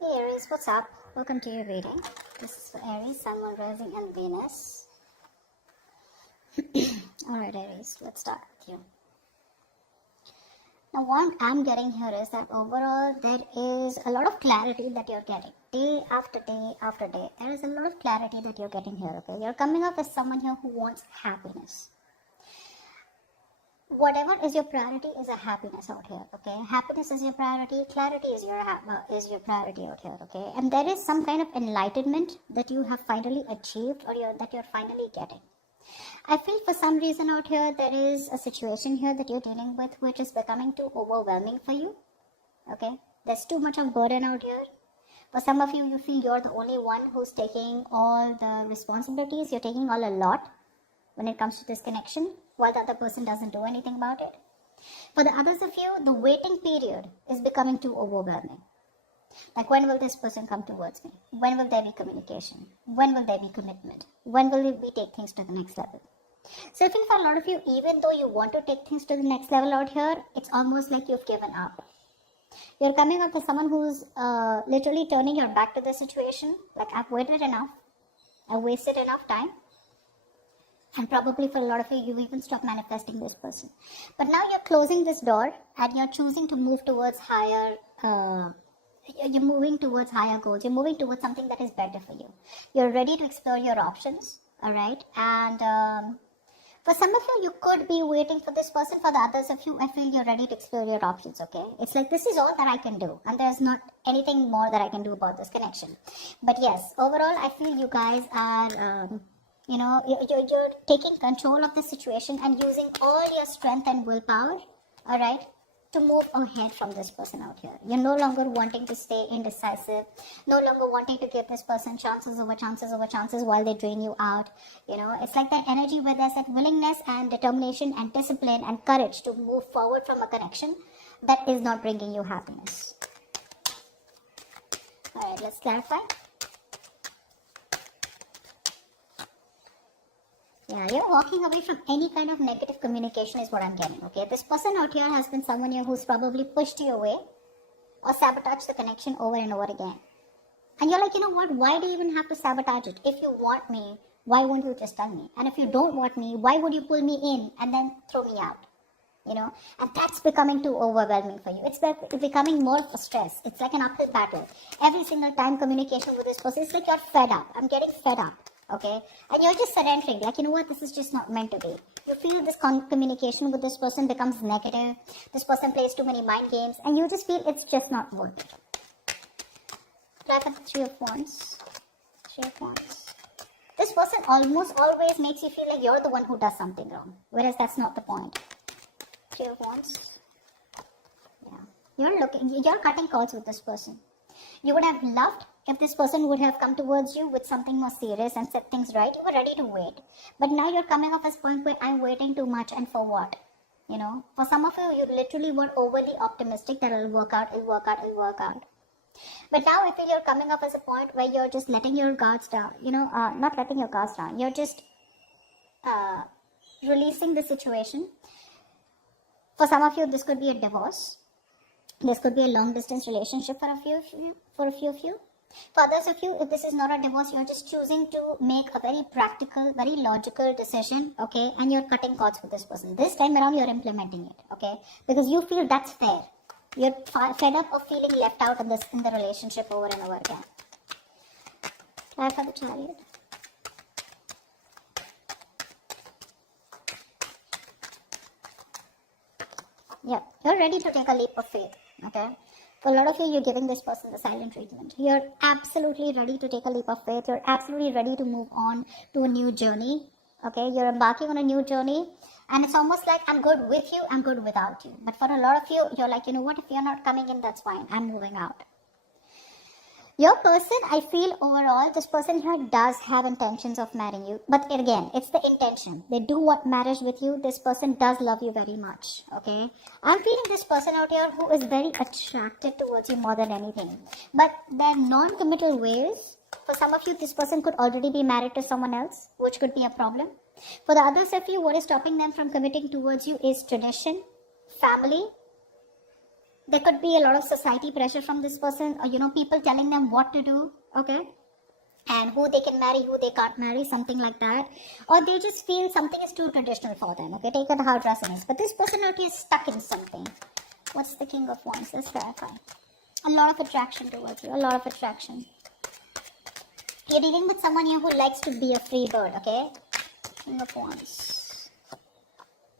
Hey Aries, what's up? Welcome to your reading. This is for Aries, Sun, Moon, Rising, and Venus. Alright Aries, let's start with you. Now what I'm getting here is that overall there is a lot of clarity that you're getting. Day after day after day. There is a lot of clarity that you're getting here, okay? You're coming up as someone here who wants happiness. Whatever is your priority is a happiness out here, okay? Happiness is your priority, clarity is your priority out here, okay? And there is some kind of enlightenment that you have finally achieved or that you're finally getting. I feel for some reason out here there is a situation here that you're dealing with which is becoming too overwhelming for you, okay? There's too much of burden out here. For some of you, you feel you're the only one who's taking all the responsibilities, you're taking all a lot when it comes to this connection, while the other person doesn't do anything about it. For the others of you, the waiting period is becoming too overwhelming. Like, when will this person come towards me? When will there be communication? When will there be commitment? When will we take things to the next level? So I feel for a lot of you, even though you want to take things to the next level out here, it's almost like you've given up. You're coming up as someone who's literally turning your back to the situation. Like, I've waited enough. I've wasted enough time. And probably for a lot of you, you even stop manifesting this person. But now you're closing this door and you're choosing to move towards you're moving towards higher goals. You're moving towards something that is better for you. You're ready to explore your options, all right? And for some of you, you could be waiting for this person. For the others of you, I feel you're ready to explore your options, okay? It's like, this is all that I can do. And there's not anything more that I can do about this connection. But yes, overall, I feel you guys are... you're taking control of the situation and using all your strength and willpower, all right, to move ahead from this person out here. You're no longer wanting to stay indecisive, no longer wanting to give this person chances over chances over chances while they drain you out. It's like that energy where there's that willingness and determination and discipline and courage to move forward from a connection that is not bringing you happiness. All right, let's clarify. Yeah, you're walking away from any kind of negative communication is what I'm getting, okay? This person out here has been someone here who's probably pushed you away or sabotaged the connection over and over again. And you're like, you know what? Why do you even have to sabotage it? If you want me, why won't you just tell me? And if you don't want me, why would you pull me in and then throw me out? And that's becoming too overwhelming for you. It's becoming more of a stress. It's like an uphill battle. Every single time communication with this person, it's like you're fed up. I'm getting fed up. Okay, and you're just surrendering, like, you know what, this is just not meant to be. You feel this communication with this person becomes negative, this person plays too many mind games, and you just feel it's just not worth it. Try for the Three of Wands. This person almost always makes you feel like you're the one who does something wrong, whereas that's not the point. Three of Wands. Yeah, you're cutting calls with this person. You would have loved if this person would have come towards you with something more serious and set things right. You were ready to wait. But now you're coming off as a point where I'm waiting too much, and for what? For some of you, you literally were overly optimistic that it'll work out. But now I feel you're coming off as a point where you're just letting your guards down. Not letting your guards down. You're just releasing the situation. For some of you, this could be a divorce. This could be a long distance relationship for a few of you. For others of you, if this is not a divorce, you're just choosing to make a very practical, very logical decision, okay? And you're cutting cords with this person. This time around, you're implementing it, okay? Because you feel that's fair. You're fed up of feeling left out in the relationship over and over again. Try for the Chariot. Yeah, you're ready to take a leap of faith, okay? For a lot of you, you're giving this person the silent treatment. You're absolutely ready to take a leap of faith. You're absolutely ready to move on to a new journey, okay? You're embarking on a new journey, and it's almost like, I'm good with you, I'm good without you. But for a lot of you, you're like, you know what, if you're not coming in, that's fine, I'm moving out. Your person, I feel overall, this person here does have intentions of marrying you. But again, it's the intention. They do want marriage with you. This person does love you very much, okay? I'm feeling this person out here who is very attracted towards you more than anything. But their non-committal ways, for some of you, this person could already be married to someone else, which could be a problem. For the others of you, what is stopping them from committing towards you is tradition, family, There could be a lot of society pressure from this person, or people telling them what to do, okay, and who they can marry, who they can't marry, something like that. Or they just feel something is too traditional for them, okay, take it how it resonates. But this person out here is stuck in something. What's the King of Wands? Let's clarify. A lot of attraction towards you, a lot of attraction. You're dealing with someone here who likes to be a free bird, okay? King of Wands.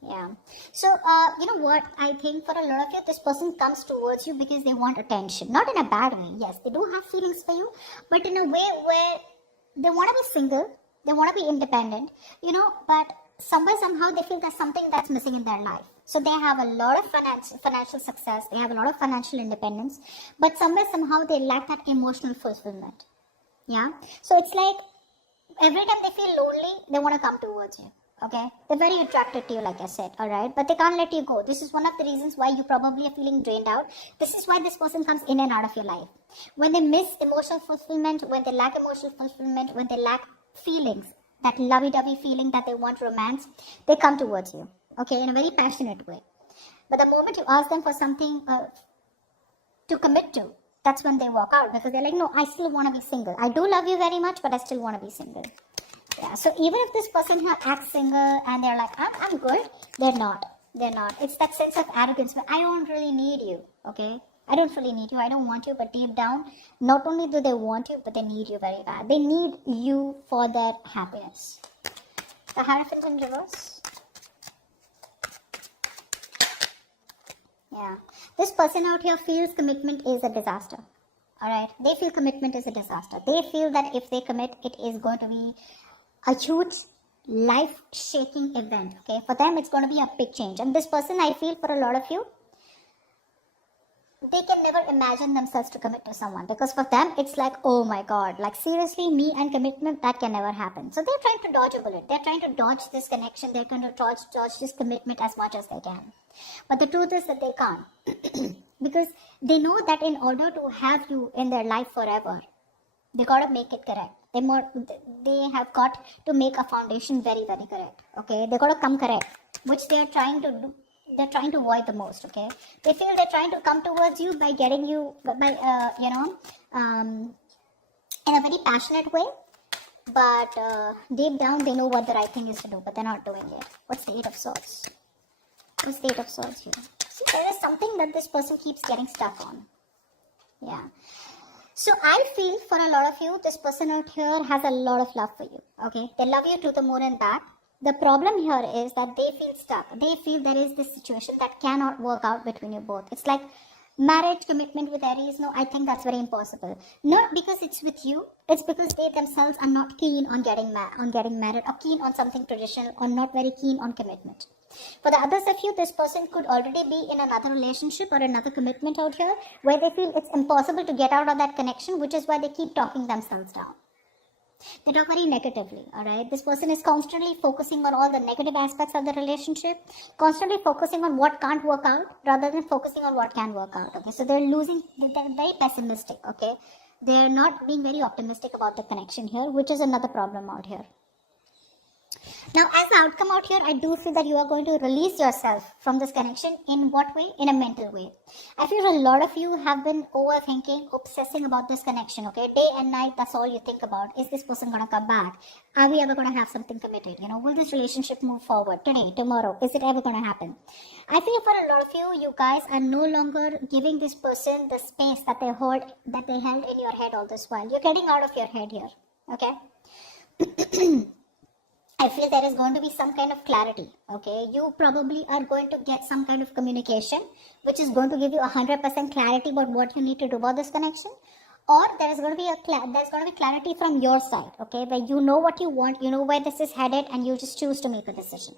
Yeah. So, you know what? I think for a lot of you, this person comes towards you because they want attention. Not in a bad way. Yes, they do have feelings for you, but in a way where they want to be single, they want to be independent, but somewhere, somehow, they feel there's something that's missing in their life. So they have a lot of financial success, they have a lot of financial independence, but somewhere, somehow, they lack that emotional fulfillment. Yeah. So it's like every time they feel lonely, they want to come towards you. Okay. They're very attracted to you, like I said. All right. But they can't let you go. This is one of the reasons why you probably are feeling drained out. This is why this person comes in and out of your life. When they miss emotional fulfillment, when they lack emotional fulfillment, when they lack feelings, that lovey-dovey feeling that they want romance, they come towards you. Okay. In a very passionate way. But the moment you ask them for something to commit to, that's when they walk out, because they're like, no, I still want to be single. I do love you very much, but I still want to be single. Yeah, so even if this person here acts single and they're like, I'm good, they're not. They're not. It's that sense of arrogance where I don't really need you, okay? I don't really need you. I don't want you, but deep down, not only do they want you, but they need you very bad. They need you for their happiness. The Hierophant in reverse. Yeah. This person out here feels commitment is a disaster. Alright. They feel commitment is a disaster. They feel that if they commit, it is going to be a huge life-shaking event. Okay. For them, it's going to be a big change. And this person, I feel for a lot of you, they can never imagine themselves to commit to someone, because for them it's like, oh my god, like seriously, me and commitment, that can never happen. So they're trying to dodge a bullet. They're trying to dodge this connection. They're trying to dodge this commitment as much as they can. But the truth is that they can't because they know that in order to have you in their life forever, they got to make it correct. They have got to make a foundation very, very correct. Okay, they got to come correct, which they are trying to do. They're trying to avoid the most. Okay, they feel they're trying to come towards you by getting you in a very passionate way, but deep down they know what the right thing is to do, but they're not doing it. What's the Eight of Swords? What's the Eight of Swords here? See, there is something that this person keeps getting stuck on. Yeah. So I feel for a lot of you, this person out here has a lot of love for you. Okay, they love you to the moon and back. The problem here is that they feel stuck. They feel there is this situation that cannot work out between you both. It's like marriage commitment with Aries. No, I think that's very impossible. Not because it's with you. It's because they themselves are not keen on getting married, or keen on something traditional, or not very keen on commitment. For the others of you, this person could already be in another relationship or another commitment out here where they feel it's impossible to get out of that connection, which is why they keep talking themselves down. They talk very negatively, alright? This person is constantly focusing on all the negative aspects of the relationship, constantly focusing on what can't work out rather than focusing on what can work out, okay? So they're very pessimistic, okay? They're not being very optimistic about the connection here, which is another problem out here. Now, as the outcome out here, I do feel that you are going to release yourself from this connection. In what way? In a mental way. I feel a lot of you have been overthinking, obsessing about this connection, okay? Day and night, that's all you think about. Is this person going to come back? Are we ever going to have something committed? Will this relationship move forward today, tomorrow? Is it ever going to happen? I feel for a lot of you, you guys are no longer giving this person the space that they held in your head all this while. You're getting out of your head here, okay? I feel there is going to be some kind of clarity, okay? You probably are going to get some kind of communication, which is going to give you 100% clarity about what you need to do about this connection. Or there is going to be clarity from your side, okay? Where you know what you want, you know where this is headed, and you just choose to make a decision.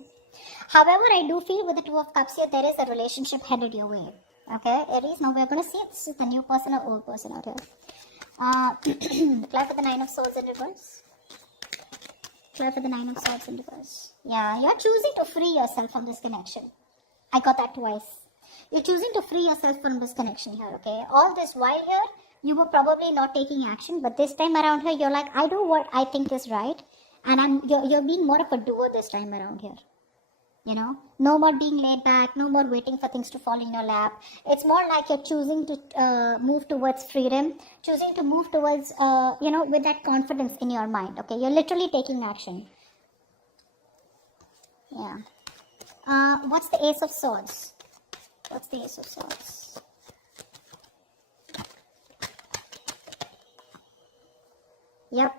However, I do feel with the Two of Cups here, there is a relationship headed your way, okay? Aries, now we're going to see if this is the new person or old person out here. Apply for the Nine of Swords in reverse. For the Nine of Swords in reverse. Yeah, you're choosing to free yourself from this connection. I got that twice. You're choosing to free yourself from this connection here, okay? All this while here, you were probably not taking action, but this time around here, you're like, I do what I think is right, and you're being more of a doer this time around here. No more being laid back, no more waiting for things to fall in your lap. It's more like you're choosing to move towards freedom, choosing to move towards, with that confidence in your mind. Okay, you're literally taking action. Yeah. What's the Ace of Swords? What's the Ace of Swords? Yep.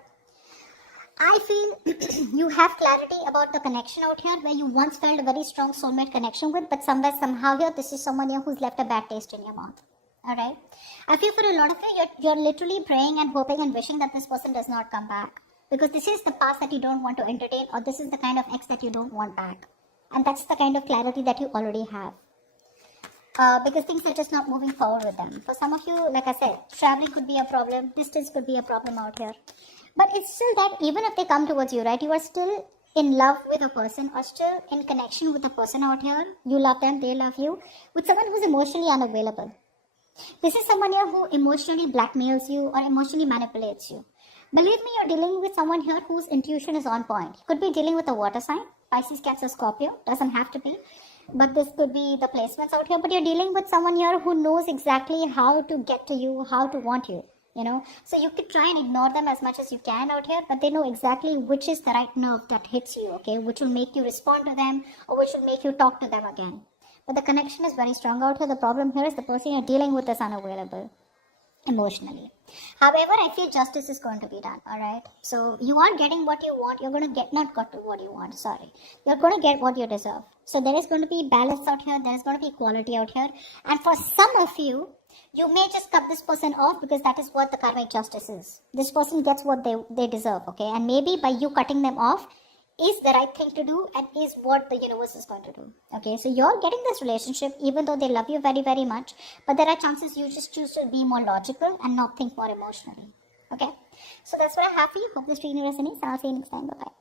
I feel you have clarity about the connection out here where you once felt a very strong soulmate connection with, but somewhere, somehow here, this is someone here who's left a bad taste in your mouth. Alright? I feel for a lot of you, you're literally praying and hoping and wishing that this person does not come back. Because this is the past that you don't want to entertain, or this is the kind of ex that you don't want back. And that's the kind of clarity that you already have. Because things are just not moving forward with them. For some of you, like I said, traveling could be a problem, distance could be a problem out here. But it's still that even if they come towards you, right, you are still in love with a person or still in connection with a person out here. You love them, they love you, with someone who's emotionally unavailable. This is someone here who emotionally blackmails you or emotionally manipulates you. Believe me, you're dealing with someone here whose intuition is on point. You could be dealing with a water sign, Pisces, Cancer, Scorpio, doesn't have to be. But this could be the placements out here. But you're dealing with someone here who knows exactly how to get to you, how to want you. So you could try and ignore them as much as you can out here, but they know exactly which is the right nerve that hits you, okay, which will make you respond to them or which will make you talk to them again. But the connection is very strong out here. The problem here is the person you're dealing with is unavailable emotionally. However, I feel justice is going to be done. All right, so you are getting what you want. You're going to get, not got to what you want, sorry, you're going to get what you deserve. So there is going to be balance out here, there is going to be equality out here, and for some of you, you may just cut this person off because that is what the karmic justice is. This person gets what they deserve, okay, and maybe by you cutting them off is the right thing to do and is what the universe is going to do. Okay, so you're getting this relationship even though they love you very, very much, but there are chances you just choose to be more logical and not think more emotionally. Okay, so that's what I have for you. Hope this reading resonates, and I'll see you next time. Bye bye.